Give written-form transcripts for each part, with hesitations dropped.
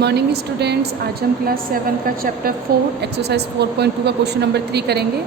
Morning students, आज हम class 7 का चैप्टर 4 एक्सरसाइज 4.2 का क्वेश्चन नंबर 3 करेंगे।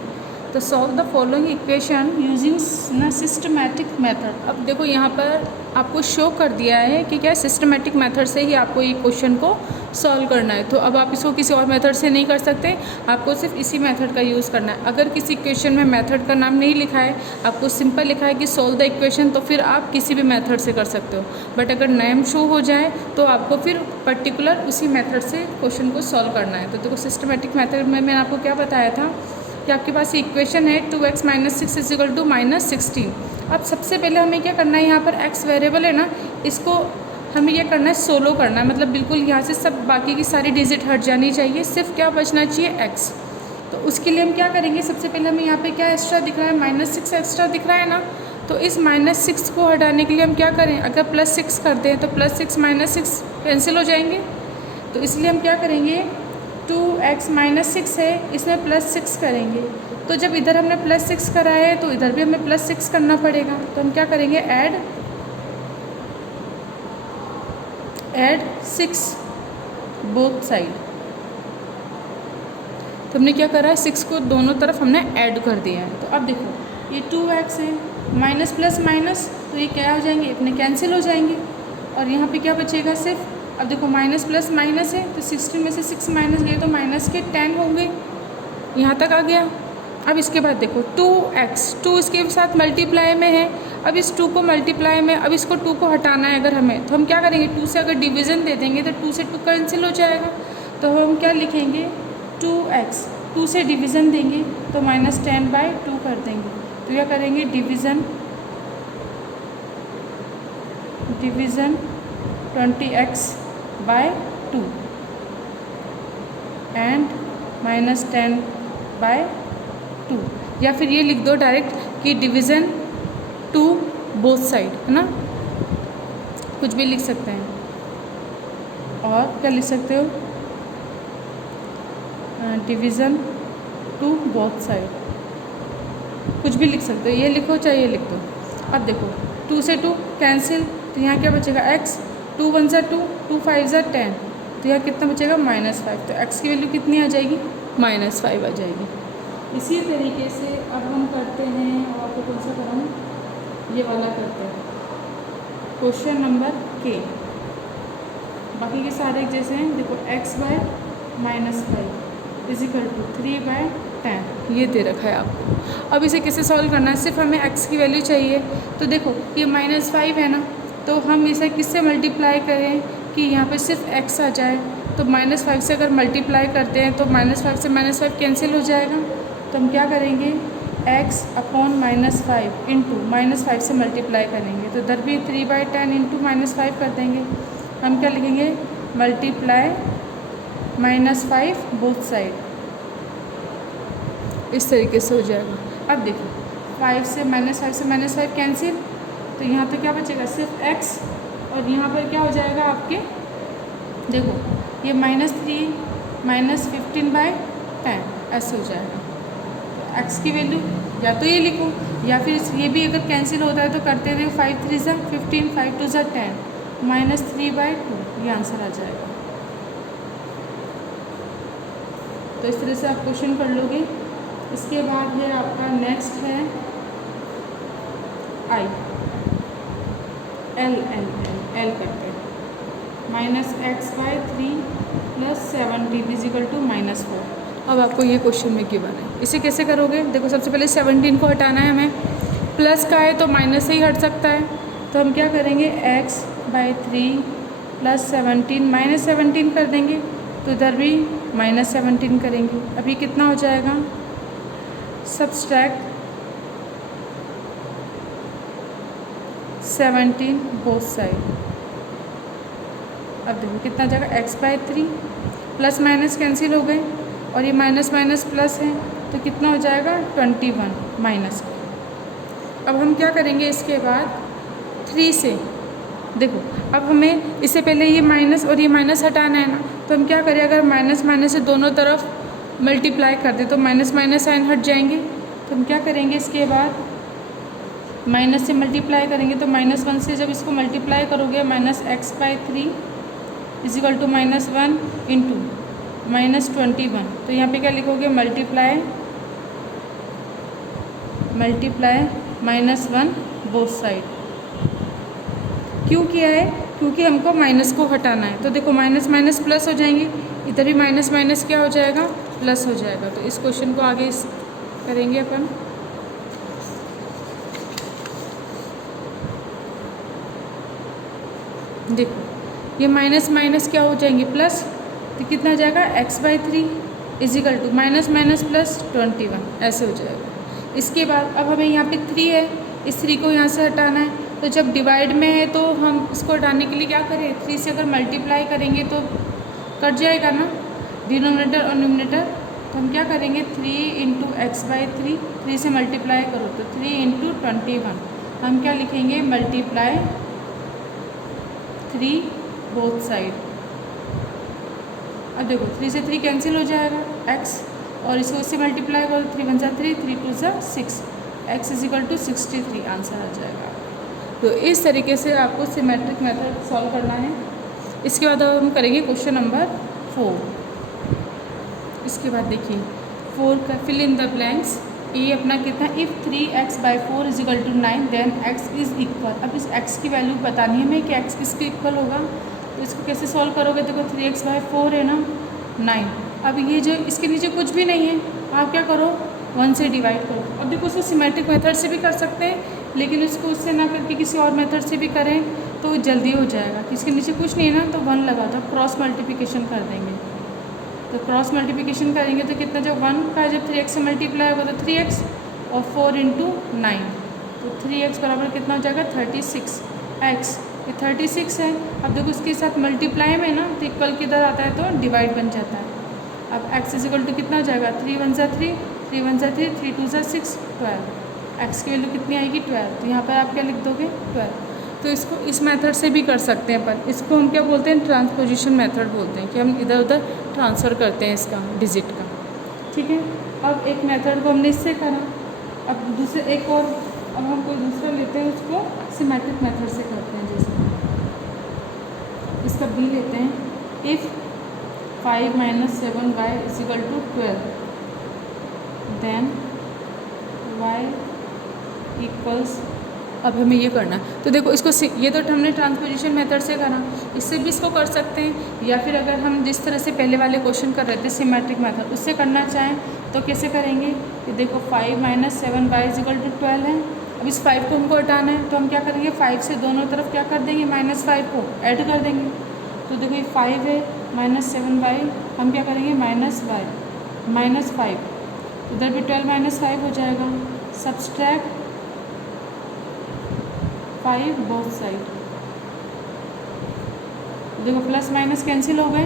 तो solve the following equation using न सिस्टमैटिक मेथड। अब देखो यहाँ पर आपको शो कर दिया है कि क्या सिस्टमैटिक मेथड से ही आपको ये क्वेश्चन को सॉल्व करना है। तो अब आप इसको किसी और मेथड से नहीं कर सकते, आपको सिर्फ इसी मेथड का यूज़ करना है। अगर किसी क्वेश्चन में मेथड का नाम नहीं लिखा है, आपको सिंपल लिखा है कि सॉल्व द इक्वेशन, तो फिर आप किसी भी मेथड से कर सकते हो। बट अगर नेम शो हो जाए तो आपको फिर पर्टिकुलर उसी मेथड से क्वेश्चन को सॉल्व करना है। तो देखो सिस्टमैटिक मेथड में मैंने आपको क्या बताया था कि आपके पास इक्वेशन है 2x - 6 = -16। अब सबसे पहले हमें क्या करना है, यहाँ पर x वेरिएबल है ना, इसको हमें ये करना है सोलो करना है, मतलब बिल्कुल यहाँ से सब बाकी की सारी डिजिट हट जानी चाहिए, सिर्फ क्या बचना चाहिए x। तो उसके लिए हम क्या करेंगे, सबसे पहले हमें यहाँ पे क्या एक्स्ट्रा दिख रहा है, -6 एक्स्ट्रा दिख रहा है ना। तो इस -6 को हटाने के लिए हम क्या करें, अगर +6 कर दें तो +6 - 6 कैंसिल हो जाएंगे। तो इसलिए हम क्या करेंगे, 2x - 6 है, इसमें +6 करेंगे। तो जब इधर हमने +6 करा है तो इधर भी हमें +6 करना पड़ेगा। तो हम क्या करेंगे, ऐड 6 बोथ साइड। तो हमने क्या करा है, 6 को दोनों तरफ हमने ऐड कर दिया है। तो अब देखो ये 2x है, माइनस प्लस माइनस, तो ये क्या हो जाएंगे, अपने कैंसिल हो जाएंगे। और यहाँ पे क्या बचेगा सिर्फ, अब देखो माइनस प्लस माइनस है, तो 16 में से 6 माइनस गए तो माइनस के 10 होंगे, यहाँ तक आ गया। अब इसके बाद देखो 2x, 2 इसके साथ मल्टीप्लाई में है। अब इस 2 को मल्टीप्लाई में, अब इसको 2 को हटाना है अगर हमें, तो हम क्या करेंगे, 2 से अगर डिवीज़न दे देंगे तो 2 से 2 कैंसिल हो जाएगा। तो हम क्या लिखेंगे, 2x, 2 से डिवीज़न देंगे तो -10/2 कर देंगे। तो क्या करेंगे, डिवीज़न 20x/2 एंड -10/2, या फिर ये लिख दो डायरेक्ट कि डिवीज़न 2 बोथ साइड, है ना, कुछ भी लिख सकते हैं। और क्या लिख सकते हो, डिवीज़न 2 बोथ साइड, कुछ भी लिख सकते हो, ये लिखो चाहे ये लिख दो। अब देखो 2 से 2 कैंसिल, तो यहाँ क्या बचेगा x, 2 × 1 = 2, 2 × 5 = 10, तो यहाँ कितना बचेगा, -5। तो x की वैल्यू कितनी आ जाएगी, -5 आ जाएगी। इसी तरीके से अब हम करते हैं, और आपको कौन सा कराऊँ, ये वाला करते हैं, क्वेश्चन नंबर के। बाकी के सारे जैसे हैं, देखो x/-5 = 3/10, ये दे रखा है आपको। अब इसे कैसे सॉल्व करना है, सिर्फ हमें x की वैल्यू चाहिए। तो देखो ये -5 है ना, तो हम इसे किससे मल्टीप्लाई करें कि यहाँ पे सिर्फ x आ जाए। तो -5 से अगर मल्टीप्लाई करते हैं तो -5 से -5 कैंसिल हो जाएगा। तो हम क्या करेंगे, x/-5 इंटू -5 से मल्टीप्लाई करेंगे, तो इधर भी 3/10 इंटू -5 कर देंगे। हम क्या लिखेंगे, मल्टीप्लाई -5 बोथ साइड, इस तरीके से हो जाएगा। अब देखो 5 से -5 कैंसिल, तो यहाँ पे क्या बचेगा, सिर्फ x, और यहाँ पर क्या हो जाएगा आपके, देखो ये -3 -15/10 ऐसे हो जाएगा। तो x की वैल्यू या तो ये लिखो, या फिर ये भी अगर कैंसिल होता है तो करते रहे, 5 × 3 = 15, 5 × 2 = 10, -3/2 ये आंसर आ जाएगा। तो इस तरह से आप क्वेश्चन कर लोगे। इसके बाद है आपका नेक्स्ट है I, L करते हैं, -x/3 + 17 = -4। अब आपको ये क्वेश्चन में गिवन है, इसे कैसे करोगे, देखो सबसे पहले 17 को हटाना है हमें, प्लस का है तो माइनस से ही हट सकता है। तो हम क्या करेंगे, x/3 + 17 -17 कर देंगे, तो इधर भी -17 करेंगे। अब ये कितना हो जाएगा, सब्सट्रैक्ट 17 बोथ साइड। अब देखो कितना जाएगा, x/3 प्लस माइनस कैंसिल हो गए, और ये माइनस माइनस प्लस है, तो कितना हो जाएगा, 21 माइनस। अब हम क्या करेंगे, इसके बाद 3 से देखो, अब हमें इससे पहले ये माइनस और ये माइनस हटाना है ना, तो हम क्या करें, अगर माइनस माइनस से दोनों तरफ मल्टीप्लाई कर दे तो माइनस माइनस साइन हट जाएंगे। तो हम क्या करेंगे, इसके बाद माइनस से मल्टीप्लाई करेंगे, तो -1 से जब इसको मल्टीप्लाई करोगे -x/3 इजिकल टू -1 इंटू -21। तो यहाँ पे क्या लिखोगे, मल्टीप्लाई -1 बोथ साइड। क्यों किया है, क्योंकि हमको माइनस को हटाना है। तो देखो माइनस माइनस प्लस हो जाएंगे, इधर भी माइनस माइनस क्या हो जाएगा, प्लस हो जाएगा। तो इस क्वेश्चन को आगे करेंगे अपन। देखो ये माइनस माइनस क्या हो जाएंगे, प्लस। तो कितना हो जाएगा, x/3 equal to minus minus plus 21, ऐसे हो जाएगा। इसके बाद अब हमें यहाँ पे 3 है, इस 3 को यहाँ से हटाना है। तो जब डिवाइड में है तो हम इसको हटाने के लिए क्या करें, 3 से अगर मल्टीप्लाई करेंगे तो कट जाएगा ना डिनोमिनेटर और न्यूमिनेटर। तो हम क्या करेंगे, 3 इंटू x/3, 3 से मल्टीप्लाई करो तो 3 इंटू 21। हम क्या लिखेंगे, मल्टीप्लाई 3 बोथ साइड। अब देखो 3 से 3 कैंसिल हो जाएगा x, और इसको इससे मल्टीप्लाई करो, 3 1 × 3, 3 2 × 6, x इजिकल टू 63 आंसर आ जाएगा। तो इस तरीके से आपको सिमेट्रिक मेथड सॉल्व करना है। इसके बाद अब हम करेंगे क्वेश्चन नंबर 4। इसके बाद देखिए 4 का फिल इन द ब्लैंक्स। ये अपना कितना, if 3x/4 equal to 9 then x is equal. अब इस x की वैल्यू बतानी है हमें कि x किसके इक्वल होगा। तो इसको कैसे सॉल्व करोगे, देखो 3x/4 है ना, 9। अब ये जो इसके नीचे कुछ भी नहीं है, आप क्या करो, 1 से डिवाइड करो। अब देखो उसको सिमेट्रिक मेथड से भी कर सकते हैं, लेकिन इसको उससे ना करके किसी और मेथड से भी करें तो जल्दी हो जाएगा। इसके नीचे कुछ नहीं है ना, तो 1 लगा दो, क्रॉस मल्टीप्लिकेशन कर देंगे। तो क्रॉस मल्टीप्लिकेशन करेंगे तो कितना, जब 1 का जब 3x से मल्टीप्लाई होगा तो 3x, और 4 इंटू 9, तो 3x बराबर कितना हो जाएगा, 36x। ये 36 है। अब देखो उसके साथ मल्टीप्लाई में ना तो इक्वल किधर आता है, तो डिवाइड बन जाता है। अब x इजिकल टू कितना हो जाएगा, 3 1 × 3, 3 1 × 3, 3 2 × 6, 12। x की वैल्यू कितनी आएगी, 12। तो यहाँ पर आप क्या लिख दोगे, 12। तो इसको इस मेथड से भी कर सकते हैं अपन। इसको हम क्या बोलते हैं, ट्रांसपोजिशन मेथड बोलते हैं, कि हम इधर उधर ट्रांसफ़र करते हैं इसका डिजिट का। ठीक है, अब एक मेथड को हमने इससे करा, अब दूसरे एक और, अब हम कोई दूसरा लेते हैं, उसको सिमेट्रिक मेथड से करते हैं। जैसे इसका b लेते हैं, if 5 - 7y equal to 12 then y equals. अब हमें ये करना है। तो देखो इसको ये तो हमने ट्रांसपोजिशन मेथड से करा, इससे भी इसको कर सकते हैं, या फिर अगर हम जिस तरह से पहले वाले क्वेश्चन कर रहे थे सिमेट्रिक मेथड, उससे करना चाहें तो कैसे करेंगे। कि देखो 5 - 7y इजिकल टू 12 है। अब इस 5 को हमको हटाना है, तो हम क्या करेंगे, 5 से दोनों तरफ क्या कर देंगे, -5 को ऐड कर देंगे। तो देखो ये 5 है, -7y, हम क्या करेंगे, -y -5, इधर भी 12 - 5 हो जाएगा। Subtract 5 both side. देखो प्लस माइनस कैंसिल हो गए,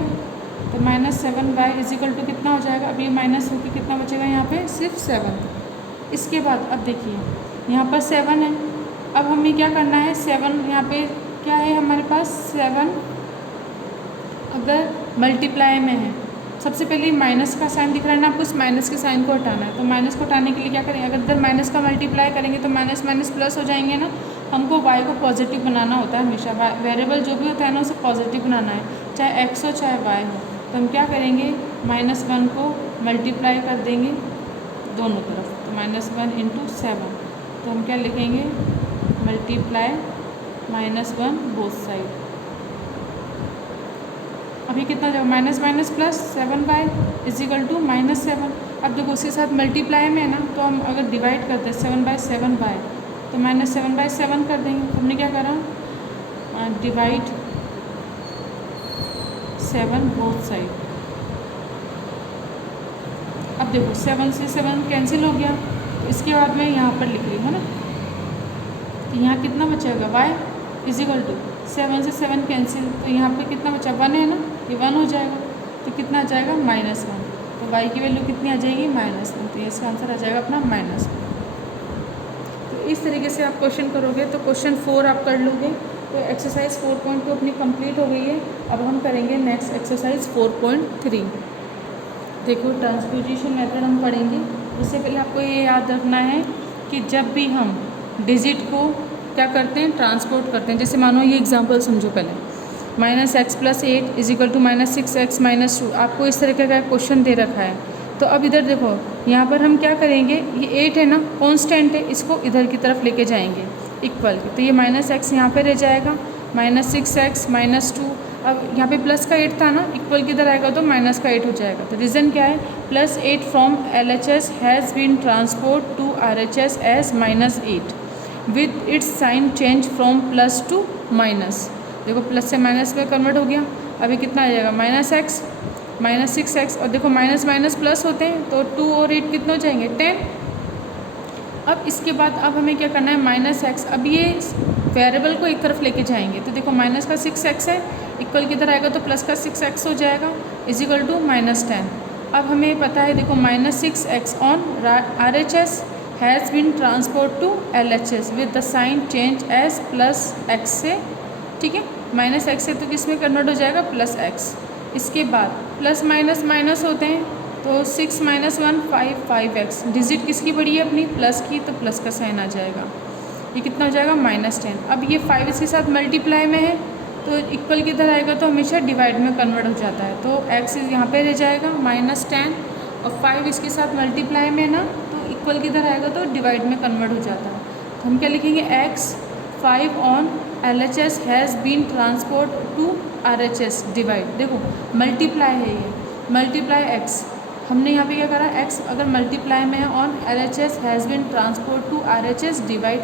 तो -7y इजिकल टू कितना हो जाएगा, अब ये माइनस होकर कितना बचेगा, यहाँ पे सिर्फ 7। इसके बाद अब देखिए यहाँ पर 7 है। अब हमें क्या करना है, 7 यहाँ पे क्या है हमारे पास, 7 अगर मल्टीप्लाई में है, सबसे पहले माइनस का साइन दिख रहा है ना, आपको इस माइनस के साइन को हटाना है। तो माइनस को हटाने के लिए क्या करेंगे, अगर इधर माइनस का मल्टीप्लाई करेंगे तो माइनस माइनस प्लस हो जाएंगे ना। हमको y को पॉजिटिव बनाना होता है हमेशा, वेरिएबल जो भी होता है ना उसे पॉजिटिव बनाना है, चाहे x हो चाहे y हो। तो हम क्या करेंगे, -1 को मल्टीप्लाई कर देंगे दोनों तरफ, तो -1 × 7। तो हम क्या लिखेंगे, मल्टीप्लाई -1 बोथ साइड। अभी कितना जाएगा, minus minus plus 7y equal to -7। अब देखो उसके साथ मल्टीप्लाई में है ना, तो हम अगर डिवाइड करते हैं 7/7y, तो -7/7 कर देंगे। हमने क्या करा, डिवाइड 7 बोथ साइड। अब देखो 7 से 7 कैंसिल हो गया, तो इसके बाद में यहाँ पर लिख रही हूँ ना, तो यहाँ कितना बचेगा, y इजिकल टू 7 से 7 कैंसिल, तो यहाँ पे कितना बचा, 1 है ना, ये 1 हो जाएगा। तो कितना आ जाएगा, -1। तो y की वैल्यू कितनी आ जाएगी, -1। तो ये इसका आंसर आ जाएगा अपना -1। तो इस तरीके से आप क्वेश्चन करोगे तो क्वेश्चन 4 आप कर लोगे। तो एक्सरसाइज 4.2 अपनी कंप्लीट हो गई है। अब हम करेंगे नेक्स्ट एक्सरसाइज 4.3। देखो ट्रांसपोजिशन मेथड हम पढ़ेंगे। उससे पहले आपको ये याद रखना है कि जब भी हम डिजिट को क्या करते हैं, ट्रांसपोर्ट करते हैं। जैसे मानो ये एग्जांपल समझो, पहले minus x plus 8 is equal to minus 6x minus 2। आपको इस तरीके का क्वेश्चन दे रखा है। तो अब इधर देखो, यहाँ पर हम क्या करेंगे, ये 8 है ना, कांस्टेंट है, इसको इधर की तरफ लेके जाएंगे इक्वल। तो ये माइनस एक्स यहाँ पर रह जाएगा, माइनस 6x माइनस 2। अब यहाँ पे प्लस का 8 था ना, इक्वल किधर आएगा तो माइनस का 8 हो जाएगा। तो रीज़न क्या है, plus 8 from LHS has been transport to RHS as minus 8 with its sign change from plus to minus. देखो प्लस से माइनस में कन्वर्ट हो गया। अभी कितना आ जाएगा, माइनस एक्स माइनस 6x, और देखो माइनस माइनस प्लस होते हैं तो 2 और 8 कितने हो जाएंगे, 10। अब इसके बाद अब हमें क्या करना है, माइनस एक्स, अब ये वेरिएबल को एक तरफ लेके जाएंगे। तो देखो माइनस का 6x है, इक्वल किधर आएगा तो प्लस का 6x हो जाएगा, इज इक्वल टू माइनस 10। अब हमें पता है, देखो minus 6x on RHS has been transport to LHS with the sign change as plus x से, ठीक है, माइनस x से तो किस में कन्वर्ट हो जाएगा, प्लस x। इसके बाद प्लस माइनस माइनस होते हैं, तो 6 माइनस 1 5x, डिजिट किसकी बड़ी है, अपनी प्लस की, तो प्लस का साइन आ जाएगा। ये कितना हो जाएगा, माइनस 10। अब ये 5 इसके साथ मल्टीप्लाई में है, तो इक्वल किधर आएगा तो हमेशा डिवाइड में कन्वर्ट हो जाता है। तो x यहाँ पे रह जाएगा माइनस 10, और 5 इसके साथ मल्टीप्लाई में ना, तो इक्वल किधर आएगा तो डिवाइड में कन्वर्ट हो जाता है। तो हम क्या लिखेंगे, x 5 on LHS has been transport to RHS divide, देखो मल्टीप्लाई है ये, मल्टीप्लाई x, हमने यहाँ पे क्या करा, x अगर मल्टीप्लाई में है on LHS has been transport to RHS divide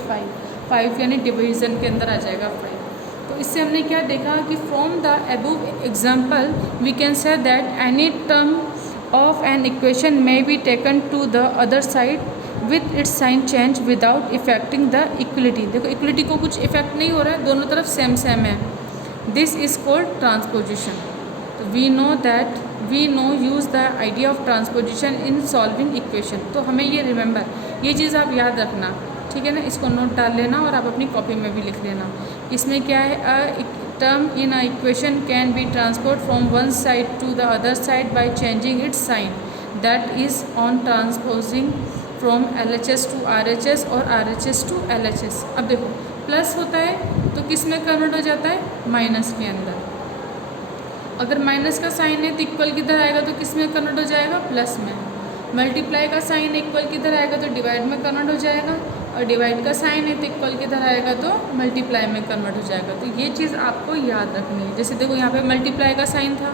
5 यानी डिवीज़न के अंदर आ जाएगा 5। तो इससे हमने क्या देखा कि from the above example we can say that any term of an equation may be taken to the other side with its sign change without affecting the equality. देखो इक्वलिटी को कुछ इफेक्ट नहीं हो रहा है, दोनों तरफ सेम सेम है। This is called transposition. तो we know use the idea of transposition in solving equation. तो हमें ये रिमेंबर, ये चीज़ आप याद रखना, ठीक है ना, इसको नोट डाल लेना और आप अपनी कॉपी में भी लिख लेना। इसमें क्या है, a term in a equation can be transport from one side to the other side by changing its sign, that is on transposing from LHS to RHS और RHS टू LHS। अब देखो प्लस होता है तो किस में convert हो जाता है, माइनस के अंदर। अगर माइनस का साइन है तो इक्वल किधर आएगा तो किस में कन्वर्ट हो जाएगा, प्लस में। मल्टीप्लाई का साइन इक्वल किधर आएगा तो डिवाइड में कन्वर्ट हो जाएगा, और डिवाइड का साइन है तो इक्वल किधर आएगा तो मल्टीप्लाई में कन्वर्ट हो जाएगा। तो ये चीज़ आपको याद रखनी है। जैसे देखो यहाँ पे मल्टीप्लाई का साइन था,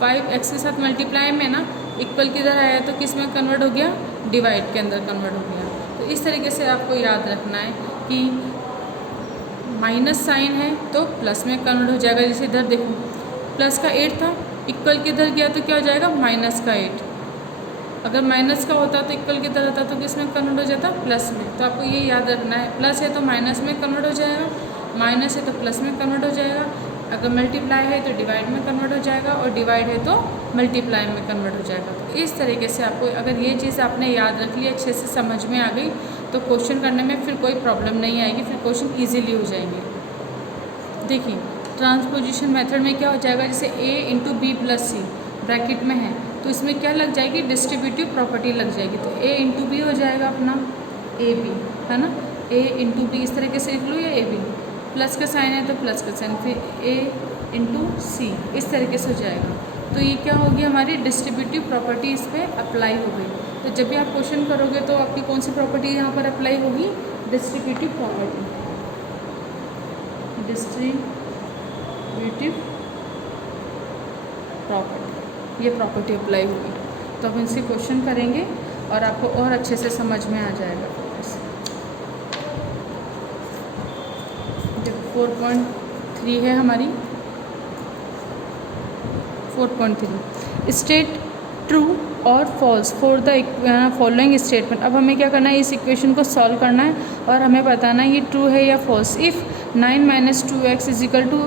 5x के साथ मल्टीप्लाई में ना, इक्वल किधर आया तो किस में कन्वर्ट हो गया, डिवाइड के अंदर कन्वर्ट हो गया। तो इस तरीके से आपको याद रखना है कि माइनस साइन है तो प्लस में कन्वर्ट हो जाएगा। जैसे इधर देखो प्लस का 8 था, इक्वल किधर गया तो क्या हो जाएगा, माइनस का 8। अगर माइनस का होता तो इक्वल किधर होता तो किस में कन्वर्ट हो जाता, प्लस में। तो आपको ये याद रखना है, प्लस है तो माइनस में कन्वर्ट हो जाएगा, माइनस है तो प्लस में कन्वर्ट हो जाएगा। अगर मल्टीप्लाई है तो डिवाइड में कन्वर्ट हो जाएगा, और डिवाइड है तो मल्टीप्लाई में कन्वर्ट हो जाएगा। तो इस तरीके से आपको अगर ये चीज़ आपने याद रख ली, अच्छे से समझ में आ गई, तो क्वेश्चन करने में फिर कोई प्रॉब्लम नहीं आएगी, फिर क्वेश्चन ईजीली हो जाएंगे। देखिए ट्रांसपोजिशन मेथड में क्या हो जाएगा, जैसे a into b plus c bracket में है तो इसमें क्या लग जाएगी, डिस्ट्रीब्यूटिव प्रॉपर्टी लग जाएगी। तो a इंटू बी हो जाएगा अपना ए बी, है ना, a इंटू बी इस तरीके से लिख लो, या ए बी, प्लस का साइन है तो प्लस का साइन, फिर a इंटू सी इस तरीके से हो जाएगा। तो ये क्या होगी, हमारी डिस्ट्रीब्यूटिव प्रॉपर्टी इस पर अप्लाई हो गई। तो जब भी आप क्वेश्चन करोगे तो आपकी कौन सी प्रॉपर्टी यहाँ पर अप्लाई होगी, डिस्ट्रीब्यूटिव प्रॉपर्टी, डिस्ट्रीब्यूटिव प्रॉपर्टी, ये प्रॉपर्टी अप्लाई होगी। तो अब इनसे क्वेश्चन करेंगे और आपको और अच्छे से समझ में आ जाएगा। जब 4.3 है हमारी, 4.3 स्टेट ट्रू और false for the following statement. अब हमें क्या करना है, इस इक्वेशन को सॉल्व करना है और हमें बताना है ये ट्रू है या false. If 9 minus 2x is equal to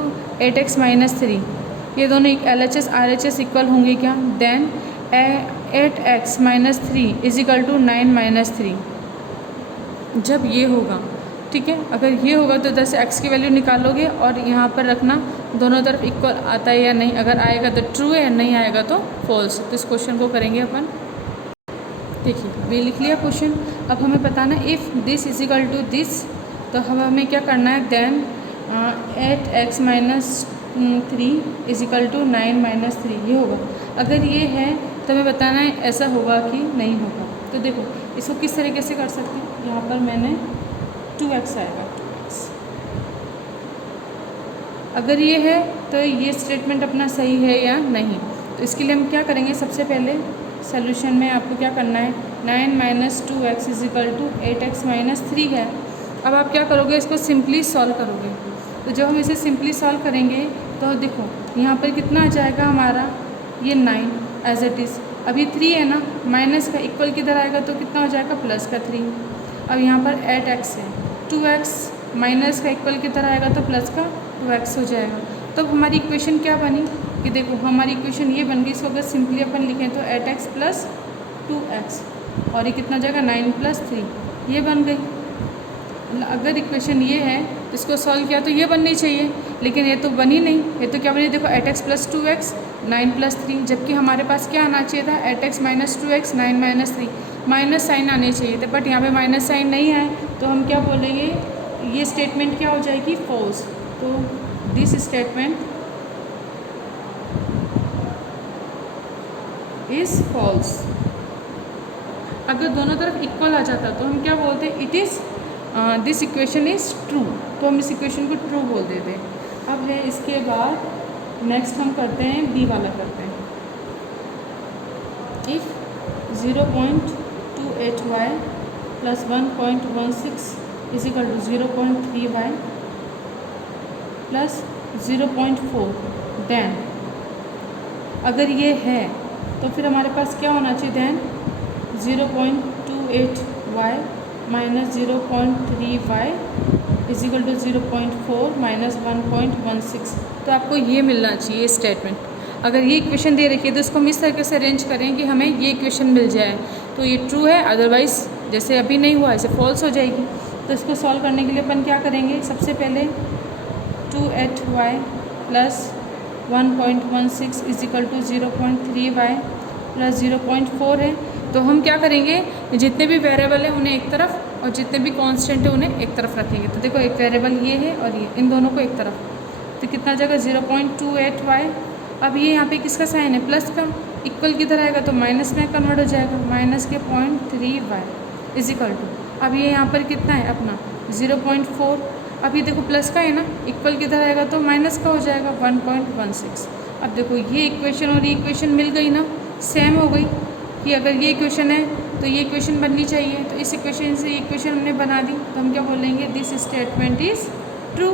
8x minus 3, ये दोनों LHS RHS इक्वल होंगे क्या, then 8x minus 3 is equal to 9 minus 3। जब ये होगा, ठीक है, अगर ये होगा तो इधर से x की वैल्यू निकालोगे और यहाँ पर रखना, दोनों तरफ इक्वल आता है या नहीं, अगर आएगा तो ट्रू है, नहीं आएगा तो फॉल्स। तो इस क्वेश्चन को करेंगे अपन। देखिए ये लिख लिया क्वेश्चन। अब हमें बताना if this is equal to this, तो हमें क्या करना है, then 8x minus 3 equal to 9 minus 3 ये होगा। अगर ये है तो हमें बताना है ऐसा होगा कि नहीं होगा। तो देखो इसको किस तरीके से कर सकते हैं, यहाँ पर मैंने 2x आएगा 2x। अगर ये है तो ये स्टेटमेंट अपना सही है या नहीं। तो इसके लिए हम क्या करेंगे, सबसे पहले सोल्यूशन में आपको क्या करना है, 9 minus 2x is equal to 8x minus 3 है। अब आप क्या करोगे, इसको सिंपली सॉल्व करोगे। तो जब हम इसे सिंपली सॉल्व करेंगे तो देखो यहाँ पर कितना आ जाएगा हमारा, ये 9 एज इट इज़। अब ये 3 है ना, माइनस का इक्वल किधर आएगा तो कितना हो जाएगा, प्लस का 3। अब यहाँ पर 8x है, 2x माइनस का इक्वल किधर आएगा तो प्लस का 2x हो जाएगा। तो हमारी इक्वेशन क्या बनी कि देखो हमारी इक्वेशन ये बन गई। इसको अगर सिंपली अपन लिखें तो 8x प्लस 2x और ये कितना हो जाएगा 9 प्लस 3, ये बन गई। अगर इक्वेशन ये है तो इसको सॉल्व किया तो ये बननी चाहिए, लेकिन ये तो बनी नहीं। ये तो क्या बनी, देखो 8x प्लस 2x 9 प्लस 3, जबकि हमारे पास क्या आना चाहिए था 8x minus 2x 9 minus 3, minus sign आने चाहिए थे, बट यहाँ पे माइनस साइन नहीं आए। तो हम क्या बोलेंगे, ये स्टेटमेंट क्या हो जाएगी, फॉल्स। तो दिस स्टेटमेंट इज़ फॉल्स। अगर दोनों तरफ इक्वल आ जाता तो हम क्या बोलते, it is this equation is true. तो हम इस इक्वेशन को ट्रू बोल देते हैं। अब है इसके बाद नेक्स्ट हम करते हैं बी वाला करते हैं। If 0.28y plus 1.16 is equal to 0.3y plus 0.4, then अगर ये है तो फिर हमारे पास क्या होना चाहिए, then 0.28y minus 0.3y is equal to 0.4 minus 1.16। तो आपको ये मिलना चाहिए स्टेटमेंट। अगर ये इक्वेशन दे रखी है तो इसको हम इस तरीके से अरेंज करें कि हमें ये इक्वेशन मिल जाए। तो ये ट्रू है, अदरवाइज़ जैसे अभी नहीं हुआ ऐसे फॉल्स हो जाएगी। तो इसको सॉल्व करने के लिए अपन क्या करेंगे, सबसे पहले 28y plus 1.16 is equal to 0.3y plus 0.4 है। तो हम क्या करेंगे, जितने भी वेरिएबल हैं उन्हें एक तरफ और जितने भी कांस्टेंट है उन्हें एक तरफ रखेंगे। तो देखो एक वेरिएबल ये है और ये, इन दोनों को एक तरफ, तो कितना जगह 0.28y। अब ये यहाँ पे किसका साइन है, प्लस का, इक्वल किधर आएगा तो माइनस में कन्वर्ट हो जाएगा, माइनस के 0.3y इज इक्वल टू, अब ये यहाँ पर कितना है अपना 0.4। अब ये देखो प्लस का है ना, इक्वल किधर आएगा तो माइनस का हो जाएगा 1.16। अब देखो ये इक्वेशन और ये इक्वेशन मिल गई ना, सेम हो गई कि अगर ये इक्वेशन है तो ये इक्वेशन बननी चाहिए। तो इस इक्वेशन से ये इक्वेशन हमने बना दी, तो हम क्या बोलेंगे, दिस स्टेटमेंट इज़ ट्रू।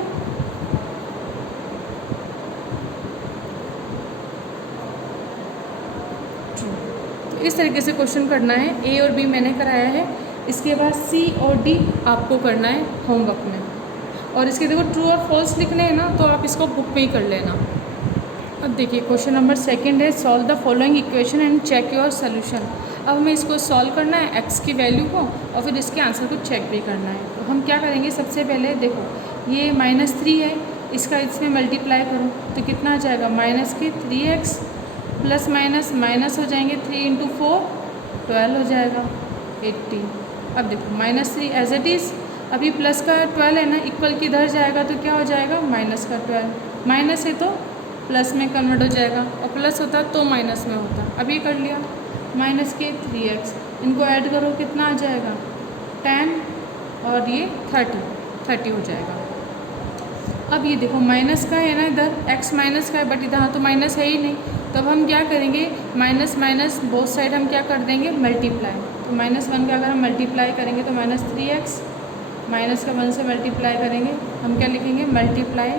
तो इस तरीके से क्वेश्चन करना है। ए और बी मैंने कराया है, इसके बाद सी और डी आपको करना है होमवर्क में। और इसके देखो ट्रू और फॉल्स लिखने हैं ना, तो आप इसको बुक में ही कर लेना। अब देखिए क्वेश्चन नंबर 2 है, solve the following equation and check your solution. अब हमें इसको सॉल्व करना है एक्स की वैल्यू को और फिर इसके आंसर को चेक भी करना है। तो हम क्या करेंगे, सबसे पहले देखो ये -3 है, इसका इसमें मल्टीप्लाई करो तो कितना आ जाएगा, माइनस के 3x प्लस माइनस माइनस हो जाएंगे, 3 इंटू 4 12 हो जाएगा 80। अब देखो -3 एज इट इज़, अभी प्लस का 12 है ना, इक्वल किधर जाएगा तो क्या हो जाएगा, माइनस का 12। माइनस है तो प्लस में कन्वर्ट हो जाएगा और प्लस होता तो माइनस में होता। अभी कर लिया, माइनस के 3x, इनको ऐड करो कितना आ जाएगा 10 और ये 30 हो जाएगा। अब ये देखो माइनस का है ना, इधर x माइनस का है बट इधर तो माइनस है ही नहीं। तो अब हम क्या करेंगे, माइनस माइनस बोथ साइड हम क्या कर देंगे, मल्टीप्लाई। तो -1 का अगर हम मल्टीप्लाई करेंगे तो -3x, माइनस का 1 से मल्टीप्लाई करेंगे, हम क्या लिखेंगे, मल्टीप्लाई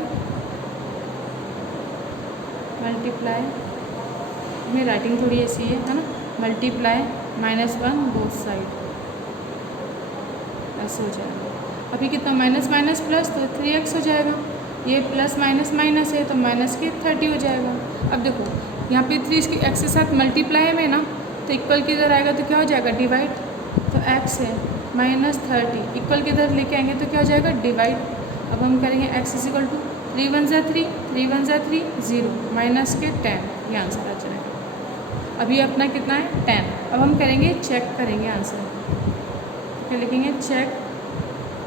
में राइटिंग थोड़ी ऐसी है ना, मल्टीप्लाई -1 बोथ साइड, ऐसे हो जाएगा। अभी कितना माइनस माइनस प्लस तो 3x हो जाएगा, ये प्लस माइनस माइनस है तो माइनस के 30 हो जाएगा। अब देखो यहाँ पे 3 इसकी x के साथ मल्टीप्लाई में ना, तो इक्वल किधर आएगा तो क्या हो जाएगा, डिवाइड। तो x है -30, इक्वल किधर लेके आएंगे तो क्या हो जाएगा, डिवाइड। अब हम करेंगे x इज इक्वल टू 3 1 जा 3, 3 1 जा 3, 0, माइनस के 10, ये आंसर आ जाएगा। अभी अपना कितना है 10। अब हम करेंगे चेक करेंगे आंसर, क्या लिखेंगे, चेक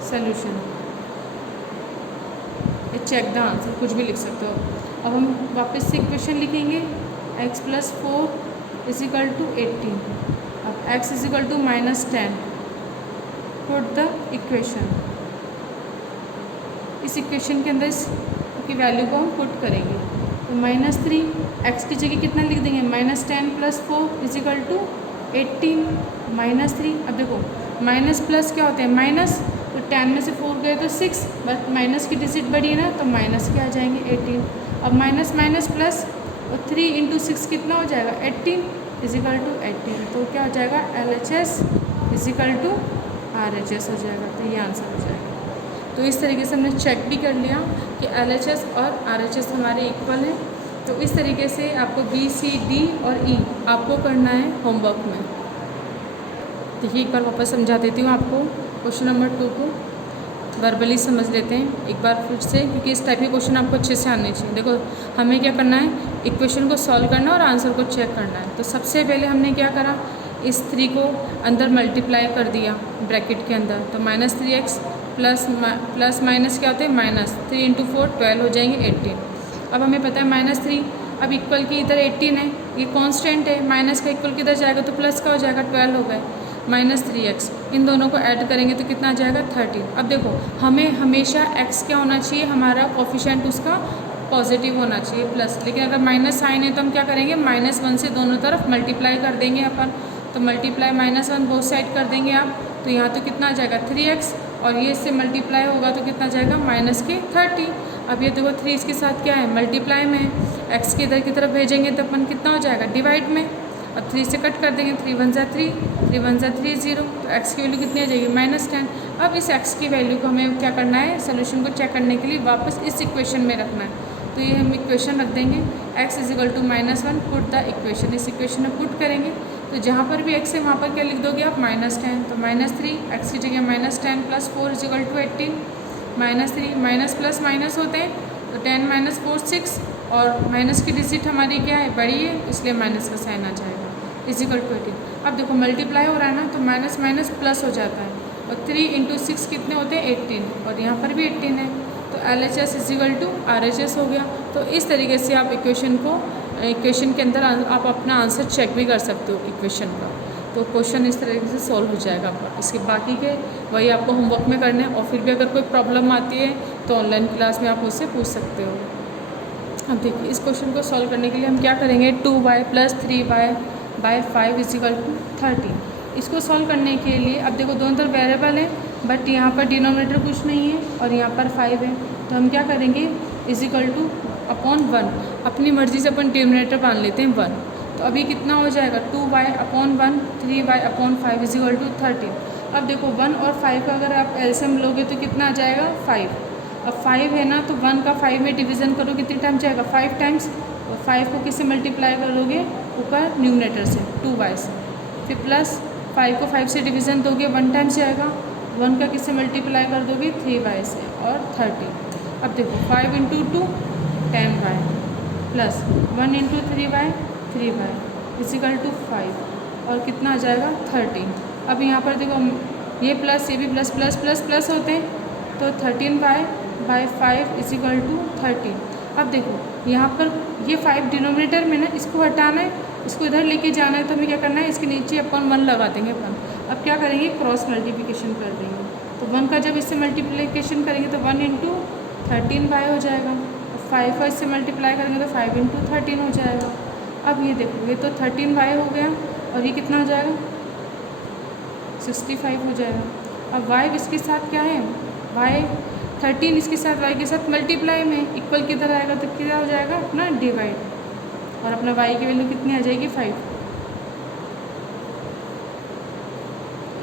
सोल्यूशन, ये चेक द आंसर, कुछ भी लिख सकते हो। अब हम वापस से इक्वेशन लिखेंगे x + 4 = 18। अब x = -10 पुट द इक्वेशन। इस इक्वेशन के अंदर इसकी वैल्यू को हम पुट करेंगे तो -3 x की जगह कितना लिख देंगे -10 + 4 = 18 -3। अब देखो माइनस प्लस क्या होते हैं माइनस, तो 10 में से 4 गए तो 6, बस माइनस की डिजिट बढ़ी है ना तो माइनस के आ जाएंगे 18। अब माइनस माइनस प्लस और 3 × 6 कितना हो जाएगा 18 = 18। तो क्या हो जाएगा LHS = RHS हो जाएगा। तो ये आंसर हो जाएगा। तो इस तरीके से हमने चेक भी कर लिया कि LHS और RHS हमारे इक्वल हैं। तो इस तरीके से आपको B, C, D और E आपको करना है होमवर्क में। देखिए एक बार वापस समझा देती हूँ आपको। क्वेश्चन नंबर 2 को वर्बली समझ लेते हैं एक बार फिर से, क्योंकि इस टाइप के क्वेश्चन आपको अच्छे से आने चाहिए। देखो हमें क्या करना है, इक्वेशन को सॉल्व करना है और आंसर को चेक करना है। तो सबसे पहले हमने क्या करा, इस 3 को अंदर मल्टीप्लाई कर दिया ब्रैकेट के अंदर। तो -3x प्लस माइनस क्या होते हैं माइनस 3 × 4 12 हो जाएंगे 18। अब हमें पता है -3 अब इक्वल की इधर 18 है, ये कांस्टेंट है, माइनस का इक्वल किधर जाएगा तो प्लस का हो जाएगा 12 हो गए -3x। इन दोनों को ऐड करेंगे तो कितना आ जाएगा 13। अब देखो हमें हमेशा x क्या होना चाहिए, हमारा कोफिशिएंट उसका पॉजिटिव होना चाहिए प्लस, लेकिन अगर माइनस साइन है तो हम क्या करेंगे -1 से दोनों तरफ मल्टीप्लाई कर देंगे अपन। तो मल्टीप्लाई -1 बोथ साइड कर देंगे आप, तो यहाँ तो कितना आ जाएगा 3x और ये इससे मल्टीप्लाई होगा तो कितना जाएगा -30। अब ये देखो 3 इसके साथ क्या है मल्टीप्लाई में है, x के इधर की तरफ भेजेंगे तो अपन कितना हो जाएगा डिवाइड में। अब 3 से कट कर देंगे, 3 × 1 = 3, 3 × 1 = 3 0। तो x की वैल्यू कितनी आ जाएगी -10। अब इस x की वैल्यू को हमें क्या करना है, सोल्यूशन को चेक करने के लिए वापस इस इक्वेशन में रखना है। तो ये हम इक्वेशन रख देंगे x = -1 पुट द इक्वेशन। इस इक्वेशन में पुट करेंगे तो जहाँ पर भी x है वहाँ पर क्या लिख दोगे आप -10। तो -3 x की जगह -10 + 4 = 18। -3 माइनस प्लस माइनस होते हैं तो 10 - 4 6 और माइनस की डिजिट हमारी क्या है बड़ी है, इसलिए माइनस का साइन आ जाएगा = 18। अब देखो मल्टीप्लाई हो रहा है ना तो माइनस माइनस प्लस हो जाता है और 3 × 6 कितने होते हैं 18 और यहाँ पर भी 18 है। तो LHS = RHS हो गया। तो इस तरीके से आप इक्वेशन के अंदर आप अपना आंसर चेक भी कर सकते हो इक्वेशन का। तो क्वेश्चन इस तरीके से सॉल्व हो जाएगा आपका। इसके बाकी के वही आपको होमवर्क में करना है और फिर भी अगर कोई प्रॉब्लम आती है तो ऑनलाइन क्लास में आप मुझसे पूछ सकते हो। अब देखिए इस क्वेश्चन को सॉल्व करने के लिए हम क्या करेंगे, 2y + 3y / 5 = 30। इसको सॉल्व करने के लिए अब देखो दोनों तरफ वेरिएबल है बट यहाँ पर डिनोमिनेटर कुछ नहीं है और यहाँ पर 5 है, तो हम क्या करेंगे =1। अपनी मर्ज़ी से अपन डिनोमिनेटर मान लेते हैं 1। तो अभी कितना हो जाएगा 2y/1 3y/5 = 13। अब देखो 1 और 5 का अगर आप एलसीएम लोगे तो कितना आ जाएगा 5। अब 5 है ना तो 1 का 5 में डिवीज़न करो कितने टाइम जाएगा 5 टाइम्स। और 5 को किससे मल्टीप्लाई करोगे ऊपर न्यूमरेटर से 2y से, फिर प्लस 5 को 5 से डिवीज़न दोगे 1 टाइम्स जाएगा, 1 का किससे मल्टीप्लाई कर दोगे 3y से और 30। अब देखो 5 × 2 10y प्लस 1 × 3y 3y = 5 और कितना आ जाएगा 13। अब यहाँ पर देखो ये प्लस ये भी प्लस प्लस प्लस प्लस होते हैं तो 13y/5 = 13। अब देखो यहाँ पर ये 5 डिनोमिनेटर में ना, इसको हटाना है, इसको इधर लेके जाना है, तो हमें क्या करना है इसके नीचे अपन 1 लगा देंगे अपन। अब क्या करेंगे क्रॉस मल्टीप्लिकेशन कर देंगे, तो 1 का जब इससे मल्टीप्लिकेशन करेंगे तो 1 × 13y हो जाएगा और 5 का इससे मल्टीप्लाई करेंगे तो 5 × 13 हो जाएगा। अब ये देखो ये तो 13y हो गया और ये कितना हो जाएगा 65 हो जाएगा। अब y इसके साथ क्या है y 13 इसके साथ y के साथ मल्टीप्लाई में इक्वल किधर आएगा तो क्या हो जाएगा अपना डिवाइड, और अपना y की वैल्यू कितनी आ जाएगी 5।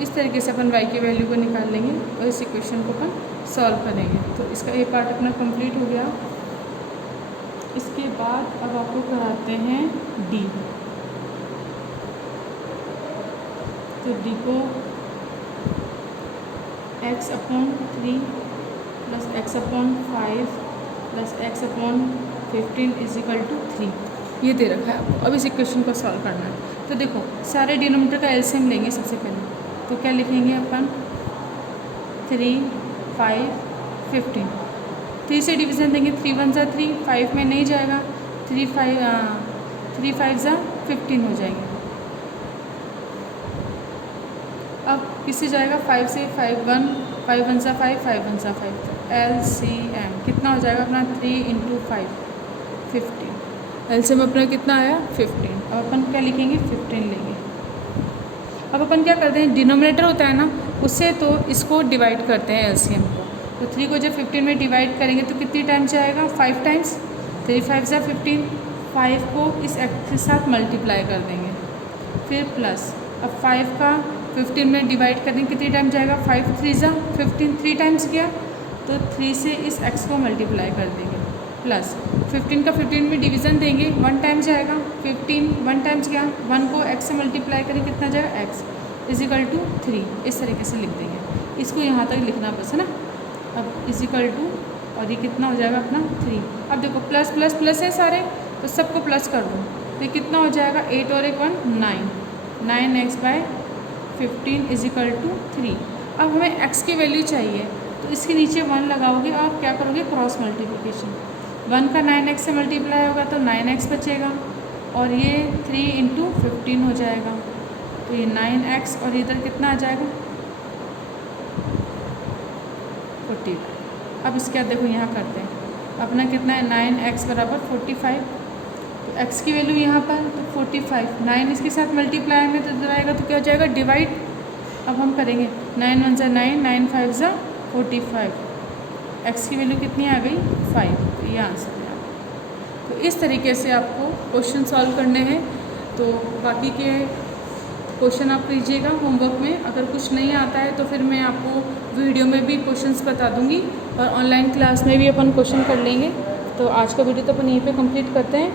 इस तरीके से अपन y की वैल्यू को निकाल लेंगे और इस इक्वेशन को अपन सॉल्व करेंगे। तो इसका ये पार्ट अपना कंप्लीट हो गया। इसके बाद अब आपको कराते हैं d। तो d को x/3 + x/5 + x/15 = 3 ये दे रखा है आपको। अब इस इक्वेशन को सॉल्व करना है। तो देखो सारे डिनोमिनेटर का एलसीएम लेंगे सबसे पहले, तो क्या लिखेंगे अपन 3 5 15। 3 से डिवीज़न देंगे, 3 1 ज़ा 3, 5 में नहीं जाएगा, 3 5 ज़ा 15 हो जाएंगे। अब किससे जाएगा, 5 से 5 1, 5 1 ज़ा 5, 5 1 ज़ा 5, LCM कितना हो जाएगा अपना 3 × 5 15। LCM अपना कितना आया 15। अब अपन क्या लिखेंगे 15 लेंगे। अब अपन क्या करते हैं, डिनोमिनेटर होता है ना उससे तो इसको डिवाइड करते हैं LCM को। तो 3 को जब 15 में डिवाइड करेंगे तो कितनी टाइम्स जाएगा, 5 टाइम्स, 3 5 ज़ा 15, 5 को इस एक्स के साथ मल्टीप्लाई कर देंगे, फिर प्लस। अब 5 का 15 में डिवाइड कर देंगे, कितनी टाइम जाएगा, 5 3 ज़ा 15, 3 टाइम्स गया, तो 3 से इस x को मल्टीप्लाई कर देंगे, प्लस 15 का 15 में डिवीज़न देंगे, 1 टाइम जाएगा, 15 1 टाइम्स गया, 1 को x से मल्टीप्लाई करें कितना जाएगा, x = 3। इस तरीके से लिख देंगे, इसको यहाँ तक लिखना बस है ना। अब = और ये कितना हो जाएगा अपना 3। अब देखो प्लस प्लस प्लस है सारे, तो सबको प्लस कर दो, तो ये कितना हो जाएगा, 8 और 1 9, 9x/15 = 3। अब हमें x की वैल्यू चाहिए, तो इसके नीचे 1 लगाओगे और क्या करोगे, क्रॉस मल्टीप्लिकेशन। 1 का 9x से मल्टीप्लाई होगा तो 9x बचेगा, और ये 3 × 15 हो जाएगा, तो ये 9x, और इधर कितना आ जाएगा 40। अब इसके बाद देखो यहाँ करते हैं, अपना कितना है 9x = 45, तो x की वैल्यू यहाँ पर तो 45, 9 इसके साथ मल्टीप्लाई में तो इधर आएगा तो क्या हो जाएगा, डिवाइड। अब हम करेंगे 9 1 ज़ा 9, 9 5 ज़ा 45, x की वैल्यू कितनी आ गई 5, तो ये आंसर है। तो इस तरीके से आपको क्वेश्चन सॉल्व करने हैं। तो बाकी के क्वेश्चन आप कीजिएगा होमवर्क में, अगर कुछ नहीं आता है तो फिर मैं आपको वीडियो में भी क्वेश्चंस बता दूंगी, और ऑनलाइन क्लास में भी अपन क्वेश्चन कर लेंगे। तो आज का वीडियो तो अपन यहीं पे कंप्लीट करते हैं।